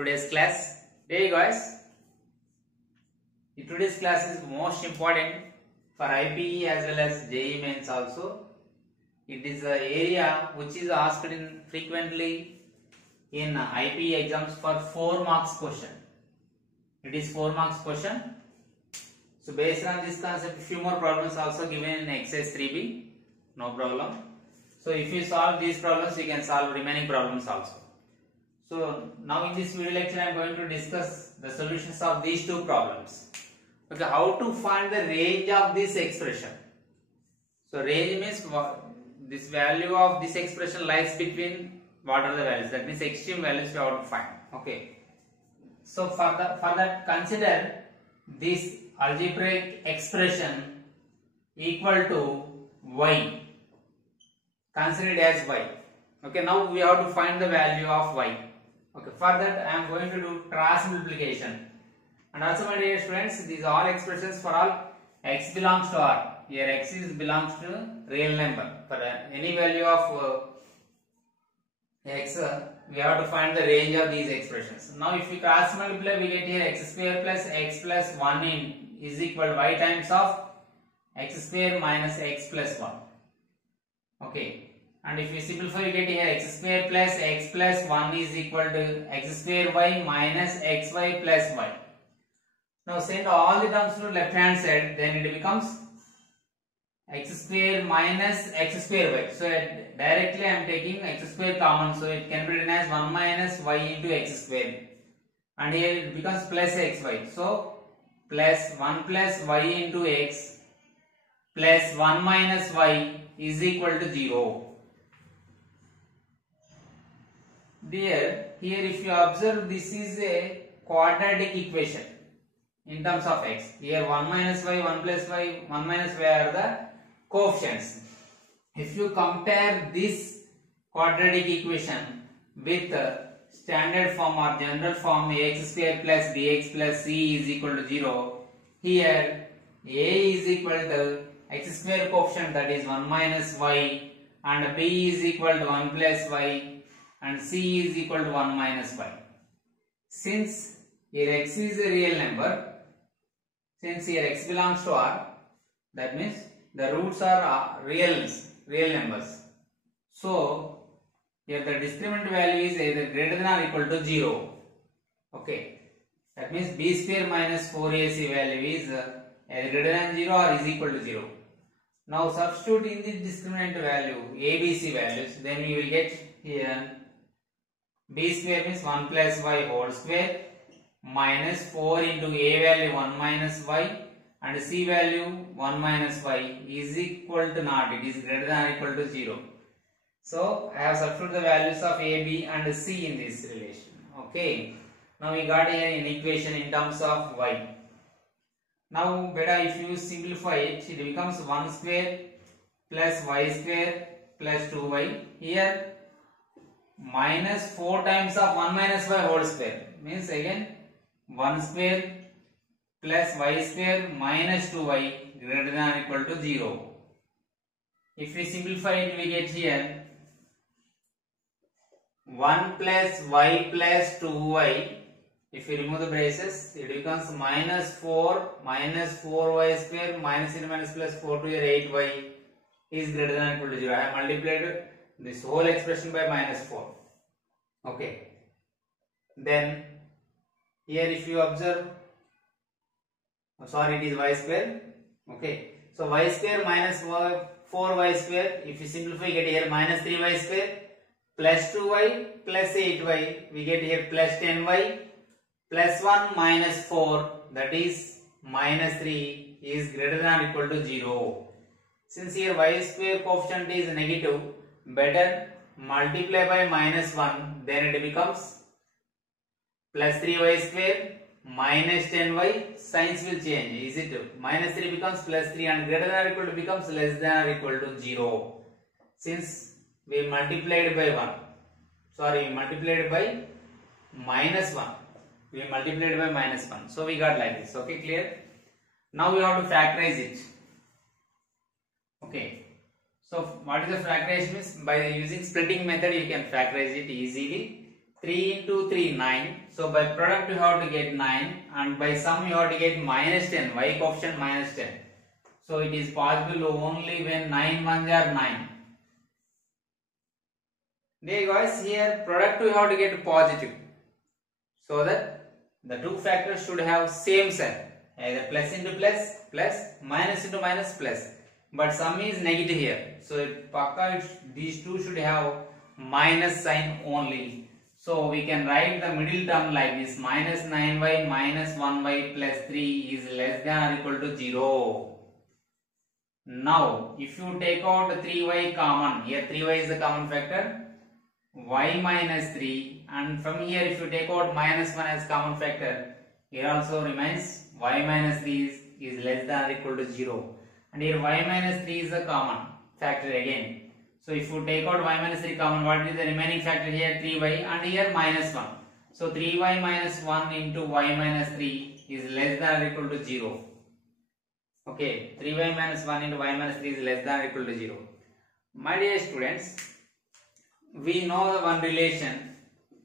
today's class. Hey guys, today's class is most important for IPE as well as JEE mains also. It is an area which is asked in frequently in IPE exams for 4 marks question. It is 4 marks question. So based on this concept, few more problems also given in exercise 3B. No problem. So if you solve these problems, you can solve remaining problems also. So now in this video lecture, I am going to discuss the solutions of these two problems. Okay, how to find the range of this expression. So range means this value of this expression lies between what are the values. That means extreme values we have to find. Okay. So for that consider this algebraic expression equal to y. Consider it as y. Okay, now we have to find the value of y. Okay, for that I am going to do cross multiplication. And also my dear students, these are all expressions for all x belongs to R. Here x belongs to real number. For any value of x, we have to find the range of these expressions. Now if we cross multiply, we get here x square plus x plus 1 is equal to y times of x square minus x plus 1. Okay. And if we simplify, we get here x square plus x plus 1 is equal to x square y minus xy plus y. Now send all the terms to left hand side, then it becomes x square minus x square y. So directly I am taking x square common, so it can be written as 1 minus y into x square. And here it becomes plus xy. So plus 1 plus y into x plus 1 minus y is equal to 0. Here if you observe, this is a quadratic equation in terms of x. Here 1 minus y, 1 plus y, 1 minus y are the coefficients. If you compare this quadratic equation with standard form or general form ax square plus bx plus c is equal to 0, here a is equal to x square coefficient, that is 1 minus y, and b is equal to 1 plus y, and c is equal to 1 minus y. Since here x is a real number, since here x belongs to R, that means the roots are real numbers. So here the discriminant value is either greater than or equal to 0. Okay, that means b square minus 4ac value is either greater than 0 or is equal to 0. Now substitute in the discriminant value abc values, then we will get here b square means 1 plus y whole square minus 4 into a value 1 minus y and c value 1 minus y is equal to naught. It is greater than or equal to 0. So I have substituted the values of a, b and c in this relation. Okay. Now we got here an equation in terms of y. Now beta, if you simplify it, it becomes 1 square plus y square plus 2y. Here minus 4 times of 1 minus y whole square means again 1 square plus y square minus 2y greater than or equal to 0. If we simplify it, we get here 1 plus y plus 2y. If you remove the braces, it becomes minus 4y square minus in minus plus 4 to your 8y is greater than or equal to 0. I have multiplied this whole expression by minus 4. Okay. Then here if you observe, it is y square. Okay. So y square minus 4y square, if you simplify, you get here minus 3y square plus 2y plus 8y. We get here plus 10y plus 1 minus 4, that is minus 3 is greater than or equal to 0. Since here y square coefficient is negative, better multiply by minus 1, then it becomes plus 3y square minus 10y, signs will change. Is it minus 3 becomes plus 3 and greater than or equal to becomes less than or equal to 0. Since we multiplied by 1, multiplied by minus 1. We multiplied by minus 1. So we got like this. Okay, clear? Now we have to factorize it. Okay. So what is the factorization means? By using splitting method you can factorize it easily. 3 into 3, 9. So by product you have to get 9 and by sum you have to get minus 10. Y coefficient minus 10. So it is possible only when 9 ones are 9. Okay guys, here product you have to get positive. So that the two factors should have same sign. Either plus into plus, plus, minus into minus, plus. But sum is negative here. So these two should have minus sign only. So we can write the middle term like this: minus 9y minus 1y plus 3 is less than or equal to 0. Now, if you take out 3y common, here 3y is the common factor, y minus 3, and from here if you take out minus 1 as common factor, here also remains y minus 3 is less than or equal to 0. And here y minus 3 is the common factor again. So if you take out y minus 3 common, what is the remaining factor here? 3y, and here minus 1. So 3y minus 1 into y minus 3 is less than or equal to 0. Okay, 3y minus 1 into y minus 3 is less than or equal to 0. My dear students, we know the one relation.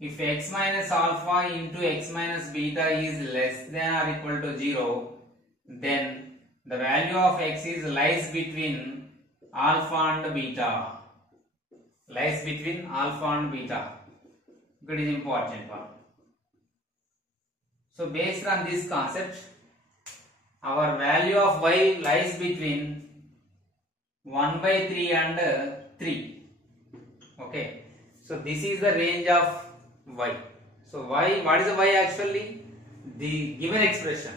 If x minus alpha into x minus beta is less than or equal to 0, then the value of x is lies between alpha and beta. Lies between alpha and beta. It is important one. So based on this concept, our value of y lies between 1 by 3 and 3. Okay. So this is the range of y. So y, what is the y actually? The given expression.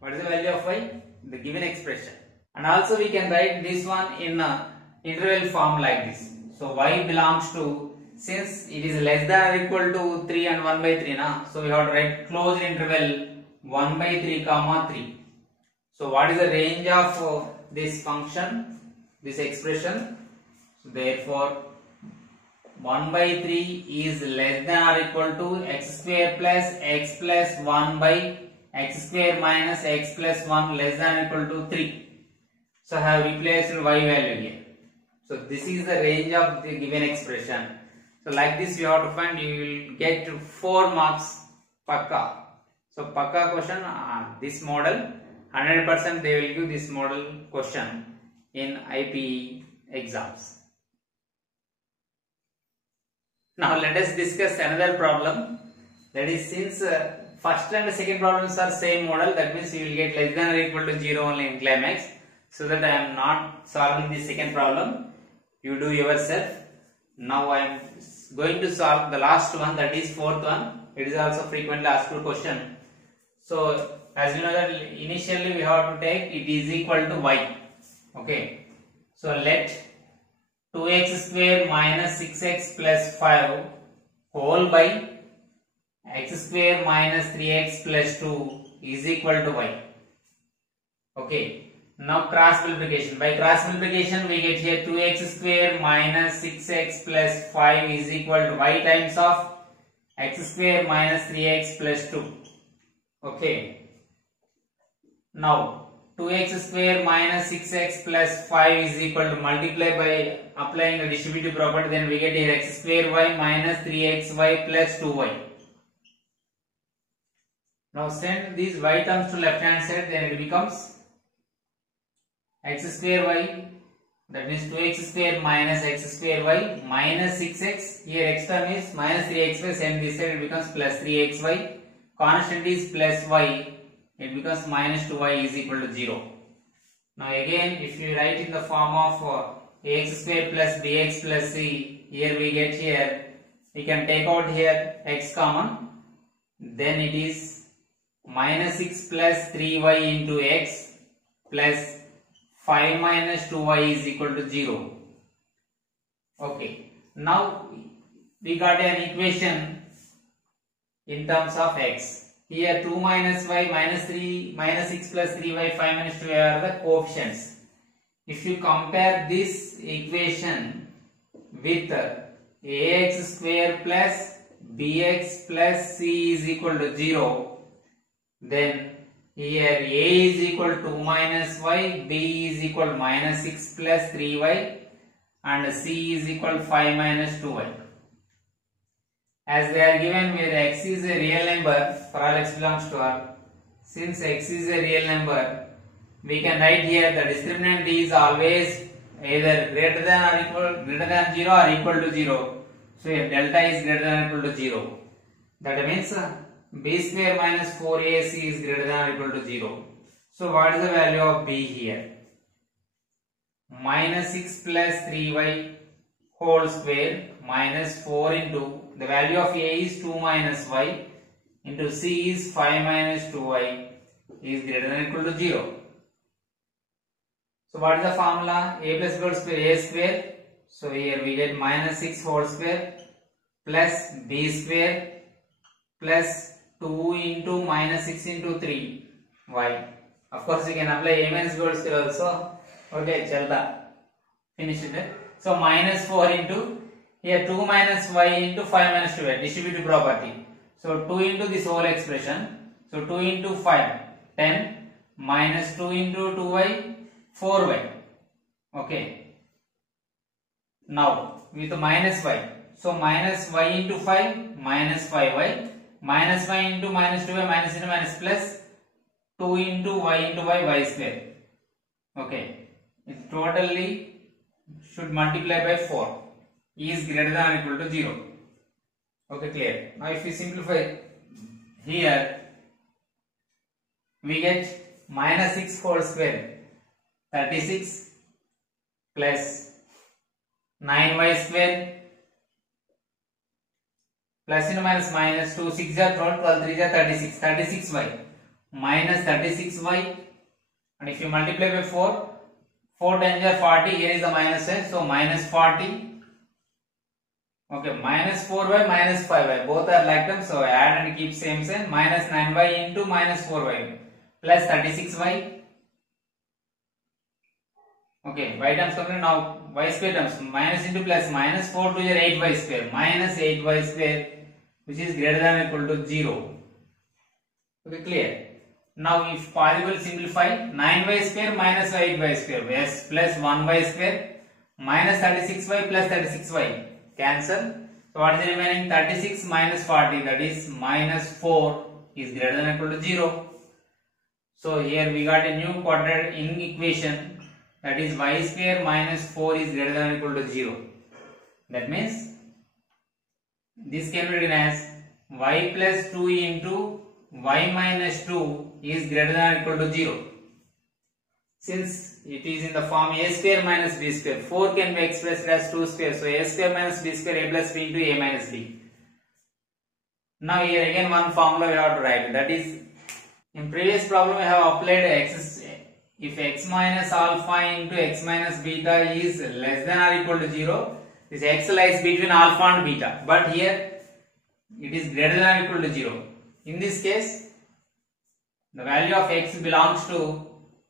What is the value of y? The given expression. And also we can write this one in interval form like this. So y belongs to, since it is less than or equal to 3 and 1 by 3, so we have to write closed interval 1 by 3 comma 3. So what is the range of this function, this expression? So therefore 1 by 3 is less than or equal to x square plus 1 by x square minus x plus 1 less than or equal to 3. So I have replaced y value here. So this is the range of the given expression. So like this you have to find, you will get 4 marks pakka. So pakka question, this model 100% they will give this model question in IPE exams. Now let us discuss another problem. That is, since first and second problems are same model, that means you will get less than or equal to 0 only in climax. So that I am not solving the second problem. You do yourself. Now I am going to solve the last one, that is fourth one. It is also frequently asked question. So as you know that initially we have to take it is equal to y. Okay. So let 2x square minus 6x plus 5 whole by x square minus 3x plus 2 is equal to y. Okay. Now cross multiplication. By cross multiplication we get here 2x square minus 6x plus 5 is equal to y times of x square minus 3x plus 2. Okay. Now 2x square minus 6x plus 5 is equal to multiply by applying the distributive property, then we get here x square y minus 3xy plus 2y. Now send these y terms to left hand side, then it becomes x square y, that means 2x square minus x square y minus 6x, here x term is minus 3xy, send this side it becomes plus 3xy, constant is plus y, it becomes minus 2y is equal to 0. Now again if you write in the form of ax square plus bx plus c, here we get here, we can take out here x common, then it is minus 6 plus 3y into x plus 5 minus 2y is equal to 0. Okay. Now we got an equation in terms of x. Here 2 minus y minus 3 minus 6 plus 3y 5 minus 2y are the coefficients. If you compare this equation with ax square plus bx plus c is equal to 0, then here a is equal to 2 minus y, b is equal to minus 6 plus 3y and c is equal to 5 minus 2y. as they are given where x is a real number for all x belongs to R. Since x is a real number, we can write here the discriminant is always either greater than 0 or equal to 0. So here delta is greater than or equal to 0. That means b square minus 4ac is greater than or equal to 0. So what is the value of b here? Minus 6 plus 3y whole square minus 4 into the value of a is 2 minus y into c is 5 minus 2y is greater than or equal to 0. So what is the formula? A plus b whole square a square. So here we get minus 6 whole square plus b square plus 2 into minus 6 into 3 y. Of course you can apply a minus b whole square also. Okay, chalta. Finish it. So minus 4 into here 2 minus y into 5 minus 2y, distributive property. So 2 into this whole expression. So 2 into 5, 10 minus 2 into 2y, 4y. Okay. Now with minus y. So minus y into 5 minus 5y minus y into minus 2y minus into minus plus 2 into y y square. Okay. It totally should multiply by 4 is greater than or equal to 0. Okay, clear. Now if we simplify here, we get minus 6 whole square 36 plus 9y square plus into minus minus 2 6 are 12 12 3 are 36 36y minus 36y, and if you multiply by 4 4 times are 40, here is the minus sign, so minus 40. Okay, minus 4y minus 5y, both are like them, so add and keep same sign. Minus 9y into minus 4y plus 36y. Okay, y terms come now, y square terms, minus into plus minus 4 to your 8y square minus 8y square, which is greater than or equal to 0. Okay, clear. Now if possible simplify 9y square minus 8y square, s plus 1y square minus 36y plus 36y, cancel. So what is the remaining? 36 minus 40, that is minus 4 is greater than or equal to 0. So here we got a new quadratic equation, that is y square minus 4 is greater than or equal to 0. That means this can be written as y plus 2 into y minus 2 is greater than or equal to 0. Since it is in the form a square minus b square, 4 can be expressed as 2 square. So a square minus b square, a plus b into a minus b. Now here again one formula we have to write. That is, in previous problem we have applied x. If x minus alpha into x minus beta is less than or equal to 0, this x lies between alpha and beta. But here it is greater than or equal to 0. In this case, the value of x belongs to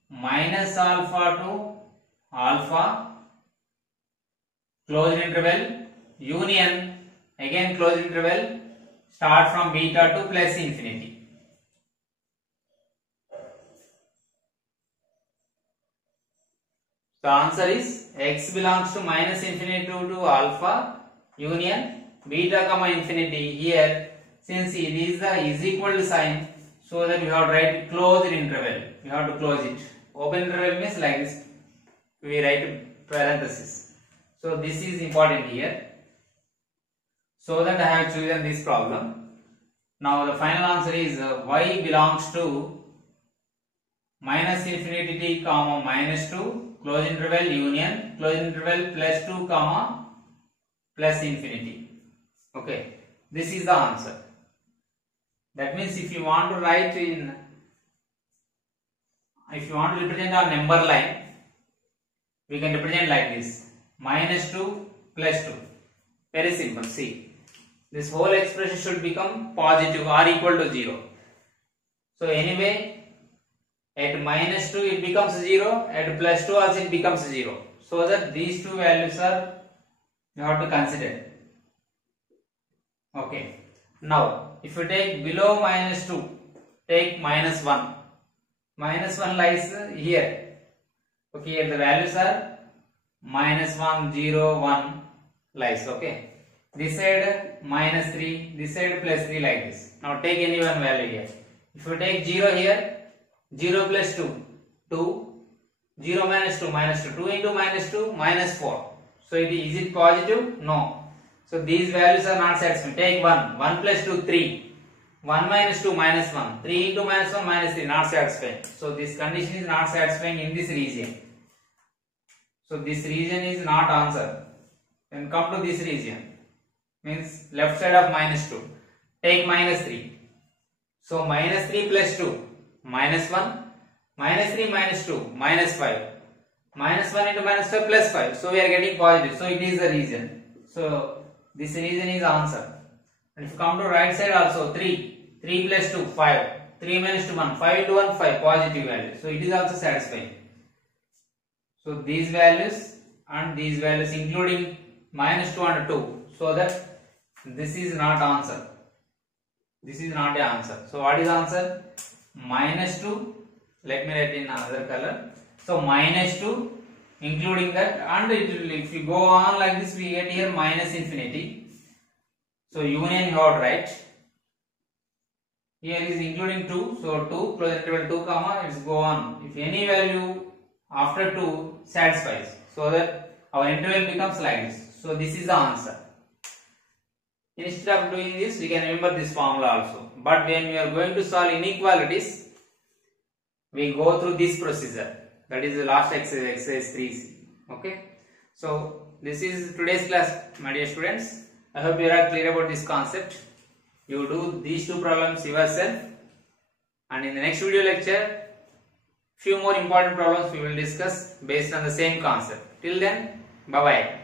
minus alpha to alpha, closed interval, union, again closed interval, start from beta to plus infinity. The answer is x belongs to minus infinity to alpha, union, beta comma infinity. Here, since it is the is equal to sign, so that we have to write closed interval. We have to close it. Open interval means like this. We write parenthesis. So this is important here. So that I have chosen this problem. Now the final answer is y belongs to minus infinity t comma minus 2, close interval union, close interval plus 2 comma plus infinity. Okay, this is the answer. That means if you want to write in, if you want to represent on number line, we can represent like this, minus 2 plus 2. Very simple. See, this whole expression should become positive or equal to 0. So anyway, at minus 2 it becomes 0, at plus 2 also it becomes 0. So that these two values are, you have to consider. Okay. Now, if you take below minus 2, take minus 1. Minus 1 lies here. Okay, here the values are minus 1, 0, 1 lies. Okay. this side minus 3, this side plus 3 like this. Now take any one value here. If you take 0 here, 0 plus 2, 2, 0 minus 2, minus 2, 2 into minus 2, minus 4. So is it positive? No. So these values are not satisfying. Take 1, 1 plus 2, 3. 1 minus 2 minus 1. 3 into minus 1 minus 3, not satisfying. So this condition is not satisfying in this region. So this region is not answer. Then come to this region. Means left side of minus 2. Take minus 3. So minus 3 plus 2, minus 1. Minus 3 minus 2, minus 5. Minus 1 into minus 5 plus 5. So we are getting positive. So it is the region. So this region is answer. And if you come to right side also, 3. 3 plus 2, 5. 3 minus 2, 1. 5 into 1, 5. Positive value. So it is also satisfying. So these values and these values including minus 2 and 2. So that this is not answer. This is not the answer. So what is answer? Minus 2. Let me write in another color. So minus 2 including that, and it will, if you go on like this, we get here minus infinity. So union you have to write. Here is including 2, so 2 close interval 2 comma, it's go on. If any value after 2 satisfies, so that our interval becomes like this. So this is the answer. Instead of doing this, we can remember this formula also. But when we are going to solve inequalities, we go through this procedure. That is the last exercise, exercise 3C. Okay. So this is today's class, my dear students. I hope you are clear about this concept. You do these two problems yourself, and in the next video lecture, few more important problems we will discuss based on the same concept. Till then, bye bye.